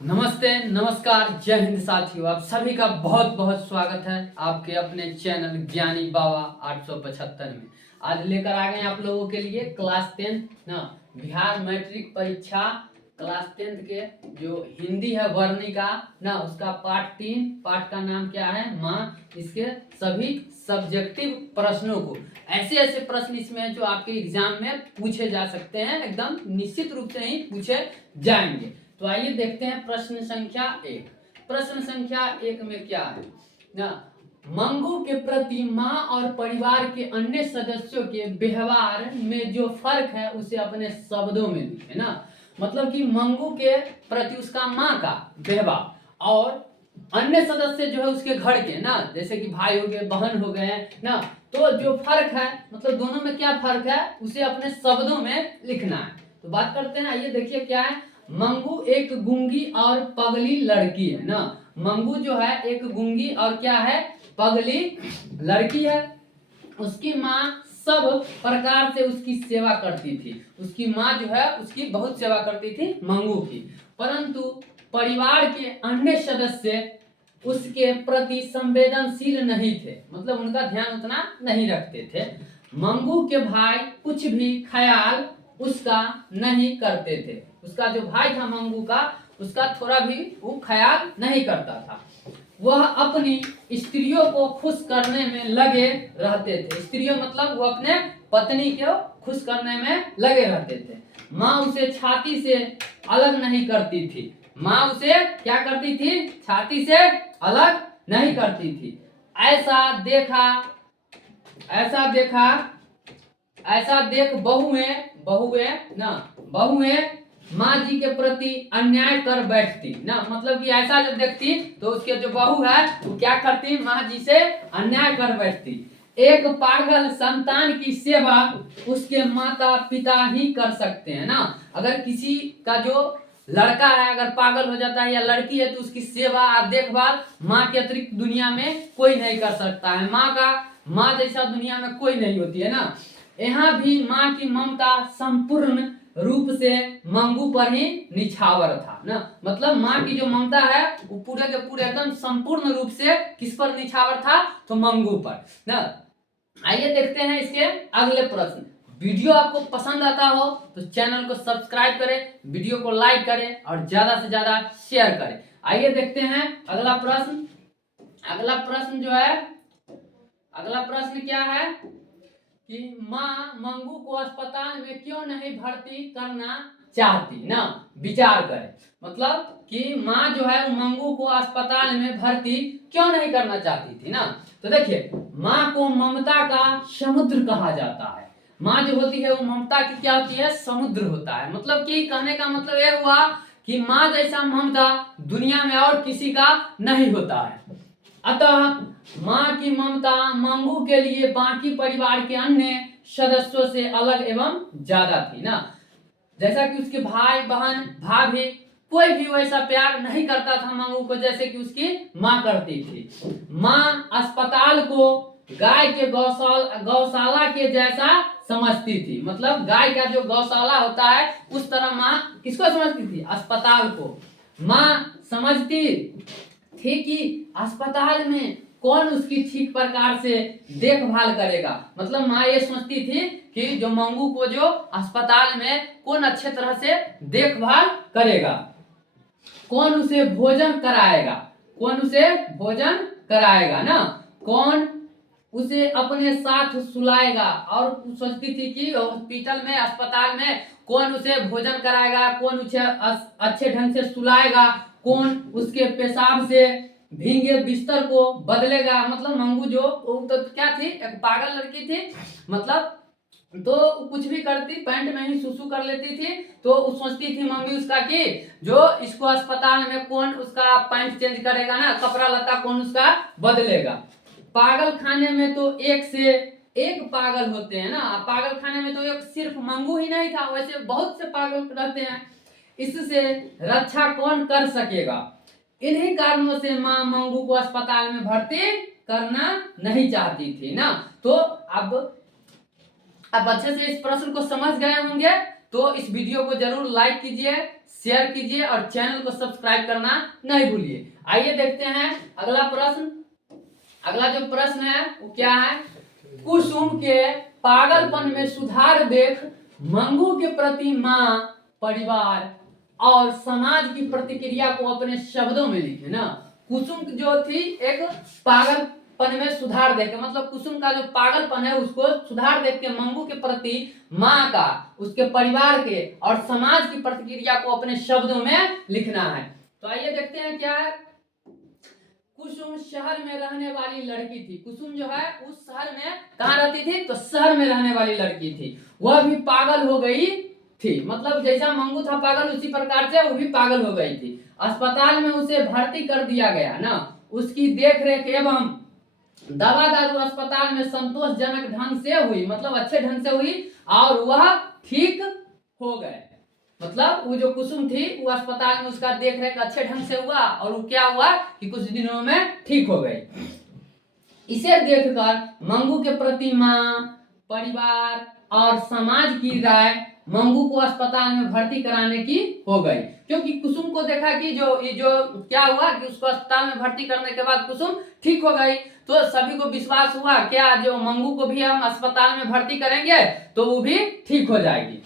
नमस्ते, नमस्कार, जय हिंद साथियों। आप सभी का बहुत बहुत स्वागत है आपके अपने चैनल ज्ञानी बाबा 875 में। आज लेकर आ गए आप लोगों के लिए क्लास 10 ना बिहार मैट्रिक परीक्षा क्लास 10 के जो हिंदी है वर्णिका ना उसका पार्ट 3 पार्ट का नाम क्या है माँ। इसके सभी सब्जेक्टिव प्रश्नों को ऐसे ऐसे प्रश्न इसमें है जो आपके एग्जाम में पूछे जा सकते हैं, एकदम निश्चित रूप से ही पूछे जाएंगे। तो आइए देखते हैं प्रश्न संख्या 1। प्रश्न संख्या 1 में क्या है ना, मंगू के प्रति माँ और परिवार के अन्य सदस्यों के व्यवहार में जो फर्क है उसे अपने शब्दों में लिखे ना। मतलब कि मंगू के प्रति उसका माँ का व्यवहार और अन्य सदस्य जो है उसके घर के ना, जैसे कि भाई हो गए, बहन हो गए ना, तो जो फर्क है मतलब दोनों में क्या फर्क है उसे अपने शब्दों में लिखना है। तो बात करते हैं, आइए देखिए क्या है। मंगू एक गूंगी और पगली लड़की है ना। मंगू जो है एक गूंगी और क्या है, पगली लड़की है। उसकी माँ सब प्रकार से उसकी सेवा करती थी। उसकी माँ जो है उसकी बहुत सेवा करती थी मंगू की, परंतु परिवार के अन्य सदस्य उसके प्रति संवेदनशील नहीं थे, मतलब उनका ध्यान उतना नहीं रखते थे। मंगू के भाई कुछ भी ख्याल उसका नहीं करते थे। उसका जो भाई था मंगू का, उसका थोड़ा भी वो ख्याल नहीं करता था। वह अपनी स्त्रियों को खुश करने में लगे रहते थे। स्त्रियों मतलब वो अपने पत्नी को खुश करने में लगे रहते थे। माँ उसे छाती से अलग नहीं करती थी। माँ उसे क्या करती थी, छाती से अलग नहीं करती थी। ऐसा देखा ऐसा देखा ऐसा देख बहुएं माँ जी के प्रति अन्याय कर बैठती ना। मतलब कि ऐसा जब देखती तो उसके जो बहू है वो क्या करती, माँ जी से अन्याय कर बैठती। एक पागल संतान की सेवा उसके माता पिता ही कर सकते हैं ना। अगर किसी का जो लड़का है अगर पागल हो जाता है या लड़की है तो उसकी सेवा और देखभाल माँ के अतिरिक्त दुनिया में कोई नहीं कर सकता है। माँ जैसा दुनिया में कोई नहीं होती है ना। यहाँ भी माँ की ममता संपूर्ण रूप से मंगू पर ही निछावर था ना। मतलब माँ की जो ममता है वो पूरे के पूरे एकदम संपूर्ण रूप से किस पर निछावर था, तो मंगू पर ना। आइए देखते हैं इसके अगले प्रश्न। वीडियो आपको पसंद आता हो तो चैनल को सब्सक्राइब करें, वीडियो को लाइक करें और ज्यादा से ज्यादा शेयर करें। आइए देखते हैं अगला प्रश्न। अगला प्रश्न क्या है कि माँ मंगू को अस्पताल में क्यों नहीं भर्ती करना चाहती ना। विचार करें, मतलब कि माँ जो है वो मंगू को अस्पताल में भर्ती क्यों नहीं करना चाहती थी ना। तो देखिए, माँ को ममता का समुद्र कहा जाता है। माँ जो होती है वो ममता की क्या होती है, समुद्र होता है। मतलब कि कहने का मतलब यह हुआ कि माँ जैसा ममता दुनिया में और किसी का नहीं होता है। अतः माँ की ममता मंगू के लिए बाकी परिवार के अन्य सदस्यों से अलग एवं ज्यादा थी ना। जैसा कि उसके भाई बहन भाभी कोई भी वैसा प्यार नहीं करता था मंगू को जैसे कि उसकी माँ करती थी। माँ अस्पताल को गाय के गौशाला के जैसा समझती थी। मतलब गाय का जो गौशाला होता है उस तरह माँ किसको समझती थी, अस्पताल को। माँ समझती थी कि अस्पताल में कौन उसकी ठीक प्रकार से देखभाल करेगा। मतलब माँ ये सोचती थी कि जो मंगू को जो अस्पताल में कौन अच्छे तरह से देखभाल करेगा, कौन उसे भोजन कराएगा ना, कौन उसे अपने साथ सुलाएगा। और सोचती थी कि हॉस्पिटल में अस्पताल में कौन उसे भोजन कराएगा, कौन उसे अच्छे ढंग से सुलाएगा, कौन उसके पेशाब से भीगे बिस्तर को बदलेगा। मतलब मंगू जो तो क्या थी, एक पागल लड़की थी। मतलब तो कुछ भी करती, पैंट में ही सुसु कर लेती थी। तो सोचती थी मम्मी उसका कि जो इसको अस्पताल में कौन उसका पैंट चेंज करेगा ना, कपड़ा लत्ता कौन उसका बदलेगा। पागल खाने में तो एक से एक पागल होते हैं ना। पागल खाने में तो एक सिर्फ मंगू ही नहीं था, वैसे बहुत से पागल रहते हैं। इससे रक्षा कौन कर सकेगा। इन्हीं कारणों से माँ मंगू को अस्पताल में भर्ती करना नहीं चाहती थी ना। तो अब अच्छे से इस प्रश्न को समझ गए होंगे तो इस वीडियो को जरूर लाइक कीजिए, शेयर कीजिए और चैनल को सब्सक्राइब करना नहीं भूलिए। आइए देखते हैं अगला प्रश्न। अगला जो प्रश्न है वो क्या है? कुसुम के पागलपन में सुधार देख मंगू के प्रति माँ, परिवार और समाज की प्रतिक्रिया को अपने शब्दों में लिखे ना। कुसुम जो थी एक पागलपन में सुधार देख, मतलब कुसुम का जो पागलपन है उसको सुधार देख के मंगू के प्रति माँ का, उसके परिवार के और समाज की प्रतिक्रिया को अपने शब्दों में लिखना है। तो आइए देखते हैं क्या है। कुसुम शहर में रहने वाली लड़की थी। कुसुम जो है उस शहर में कहाँ रहती थी? तो शहर में रहने वाली लड़की थी। वह भी पागल हो गई थी, मतलब जैसा मंगू था पागल उसी प्रकार से वो भी पागल हो गई थी। अस्पताल में उसे भर्ती कर दिया गया ना। उसकी देख रेख एवं दवा दारू अस्पताल में संतोषजनक ढंग से हुई, मतलब अच्छे ढंग से हुई और वह ठीक हो गए। मतलब वो जो कुसुम थी वो अस्पताल में उसका देख रेख अच्छे ढंग से हुआ और वो क्या हुआ कि कुछ दिनों में ठीक हो गई। इसे देखकर मंगू के प्रति माँ, परिवार और समाज की राय मंगू को अस्पताल में भर्ती कराने की हो गई, क्योंकि कुसुम को देखा कि जो क्या हुआ कि उसको अस्पताल में भर्ती करने के बाद कुसुम ठीक हो गई, तो सभी को विश्वास हुआ क्या जो मंगू को भी हम अस्पताल में भर्ती करेंगे तो वो भी ठीक हो जाएगी।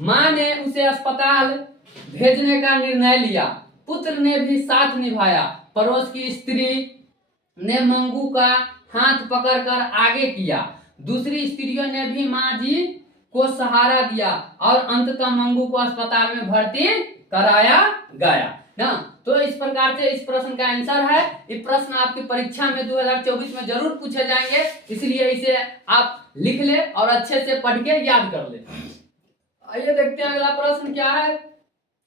माँ ने उसे अस्पताल भेजने का निर्णय लिया। पुत्र ने भी साथ निभाया। पड़ोस की स्त्री ने मंगू का हाथ पकड़कर आगे किया। दूसरी स्त्रियों ने भी माँ जी को सहारा दिया और अंततः मंगू को अस्पताल में भर्ती कराया गया ना। तो इस प्रकार से इस प्रश्न का आंसर है। ये प्रश्न आपकी परीक्षा में 2024 में जरूर पूछे जाएंगे, इसलिए इसे आप लिख ले और अच्छे से पढ़ के याद कर ले। आइए देखते हैं अगला प्रश्न क्या है।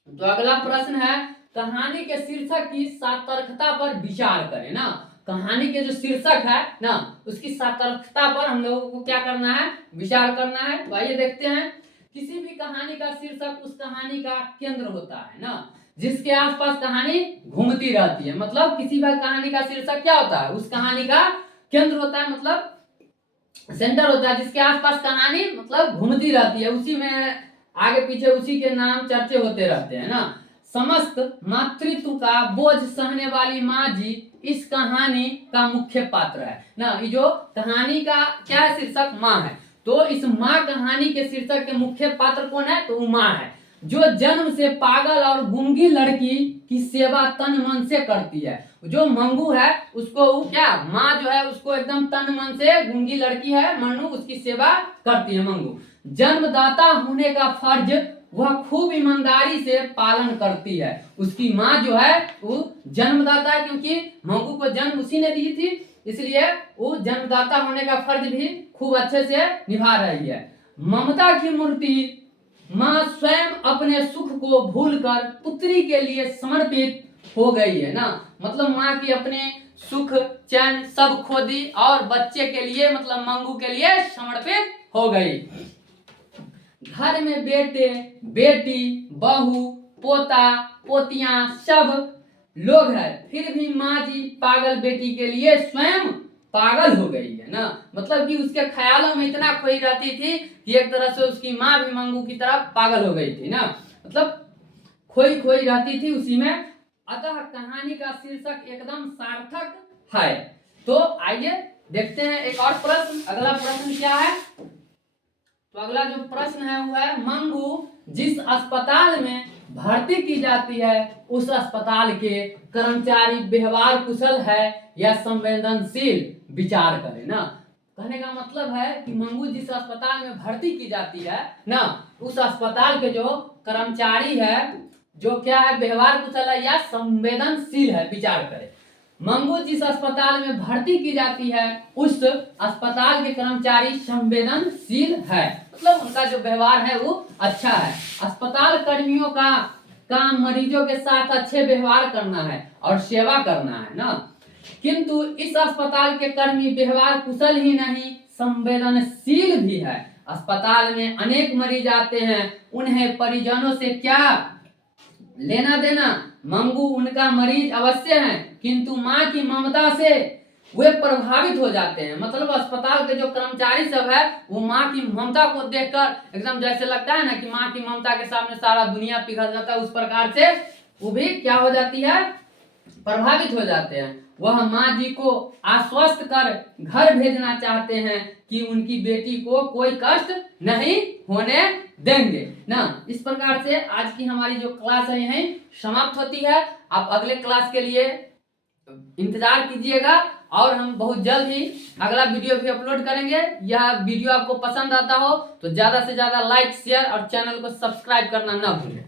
तो अगला प्रश्न है कहानी के शीर्षक की सार्थकता पर विचार करें ना। कहानी के जो शीर्षक है ना उसकी सार्थकता पर हम लोगों को क्या करना है? विचार करना है। तो आइए देखते हैं। किसी भी कहानी का शीर्षक उस कहानी का केंद्र होता है ना, जिसके आसपास कहानी घूमती रहती है। मतलब किसी भी कहानी का शीर्षक क्या होता है? उस कहानी का केंद्र होता है, मतलब सेंटर होता है, जिसके आसपास कहानी मतलब घूमती रहती है, उसी में आगे पीछे उसी के नाम चर्चे होते रहते हैं ना। समस्त मातृत्व का बोझ सहने वाली माँ जी इस कहानी का मुख्य पात्र है ना। ये जो कहानी का क्या शीर्षक? माँ है। तो इस माँ कहानी के शीर्षक के मुख्य पात्र कौन है? तो वो माँ है, जो जन्म से पागल और गूंगी लड़की की सेवा तन मन से करती है। जो मंगू है उसको वो क्या, माँ जो है उसको एकदम तन मन से, गूंगी लड़की है मन्नू, उसकी सेवा करती है मंगू। जन्मदाता होने का फर्ज वह खूब ईमानदारी से पालन करती है। उसकी माँ जो है वो जन्मदाता है, क्योंकि मंगू को जन्म उसी ने दी थी, इसलिए वो जन्मदाता होने का फर्ज भी खूब अच्छे से निभा रही है। ममता की मूर्ति माँ स्वयं अपने सुख को भूलकर पुत्री के लिए समर्पित हो गई है ना। मतलब माँ की अपने सुख चैन सब खो दी और बच्चे के लिए, मतलब मंगू के लिए समर्पित हो गई। घर में बेटे बेटी बहू पोता पोतियां सब लोग हैं, फिर भी माँ जी पागल बेटी के लिए स्वयं पागल हो गई है ना। मतलब कि उसके ख्यालों में इतना खोई रहती थी कि एक तरह से उसकी माँ भी मंगू की तरह पागल हो गई थी ना, मतलब खोई खोई रहती थी उसी में। अतः कहानी का शीर्षक एकदम सार्थक है। तो आइए देखते हैं एक और प्रश्न। अगला प्रश्न क्या है? तो अगला जो प्रश्न है वो है मंगू जिस अस्पताल में भर्ती की जाती है उस अस्पताल के कर्मचारी व्यवहार कुशल है या संवेदनशील? विचार करें ना। कहने का मतलब है कि मंगू जिस अस्पताल में भर्ती की जाती है ना उस अस्पताल के जो कर्मचारी है जो क्या है, व्यवहार कुशल है या संवेदनशील है? विचार करें। मंगू जिस अस्पताल में भर्ती की जाती है उस अस्पताल के कर्मचारी संवेदनशील है, मतलब उनका जो व्यवहार है वो अच्छा है। अस्पताल कर्मियों का काम मरीजों के साथ अच्छे व्यवहार करना है और सेवा करना है ना। किंतु इस अस्पताल के कर्मी व्यवहार कुशल ही नहीं संवेदनशील भी है। अस्पताल में अनेक मरीज आते हैं, उन्हें परिजनों से क्या लेना देना। मंगू उनका मरीज अवश्य है, किंतु माँ की ममता से वे प्रभावित हो जाते हैं। मतलब अस्पताल के जो कर्मचारी सब है वो माँ की ममता को देखकर एकदम जैसे लगता है ना कि माँ की ममता के सामने सारा दुनिया पिघल जाता है, उस प्रकार से वो भी क्या हो जाती है, प्रभावित हो जाते हैं। वह माँ जी को आश्वस्त कर घर भेजना चाहते हैं कि उनकी बेटी को कोई कष्ट नहीं होने देंगे ना। इस प्रकार से आज की हमारी जो क्लास है यहीं समाप्त होती है। आप अगले क्लास के लिए इंतजार कीजिएगा और हम बहुत जल्द ही अगला वीडियो भी अपलोड करेंगे। यह वीडियो आपको पसंद आता हो तो ज्यादा से ज्यादा लाइक शेयर और चैनल को सब्सक्राइब करना ना भूलें।